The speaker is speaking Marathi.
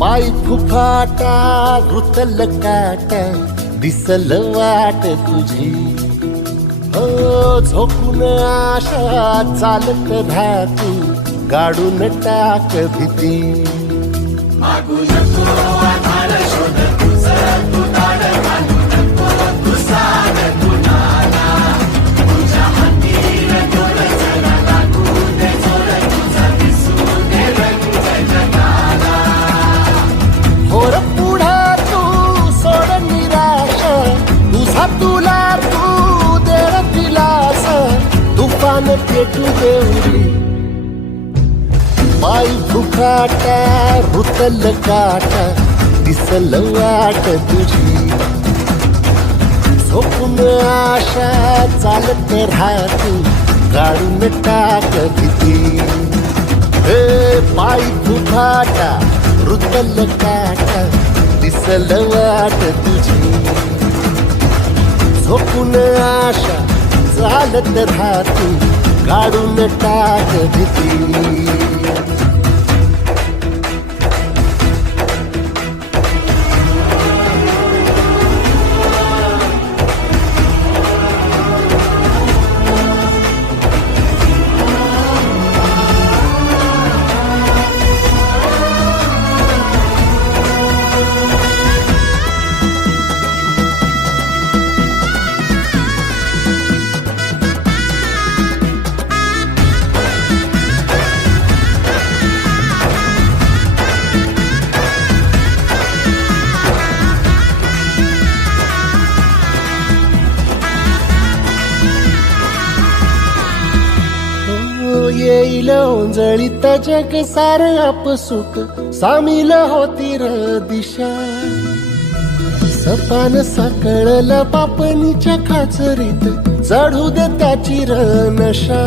पाय फुफाटा रुतल काटा दिसल वाट तुझी हो झोपून आशा चालत धातू गाडून टाक भीती मागू नको आधार शोध तुझं तू दाड घालू नको तू साध तू नाना तुझ्या हातीर दोर जरा लागू दे जोर तुझा दिसू दे रंग जगाला होर पुढा तू सोड निराश तुझा तुला तू दे दिलास तुफान पेटू देऊरी पाय फुफाटा रुतल काटा दिसल वाट तुझी झोपून आशा चालत राहतू गाडून टाक भीती हे पाय फुफाटा रुतल काटा दिसल वाट तुझी झोपून आशा चालत राहतू गाडून टाक भीती येईल ओंजळीत जग सार आपसुक सामील होती र दिशा सपान साकळल पापणीच्या खाचरीत चढू दे त्याची र नशा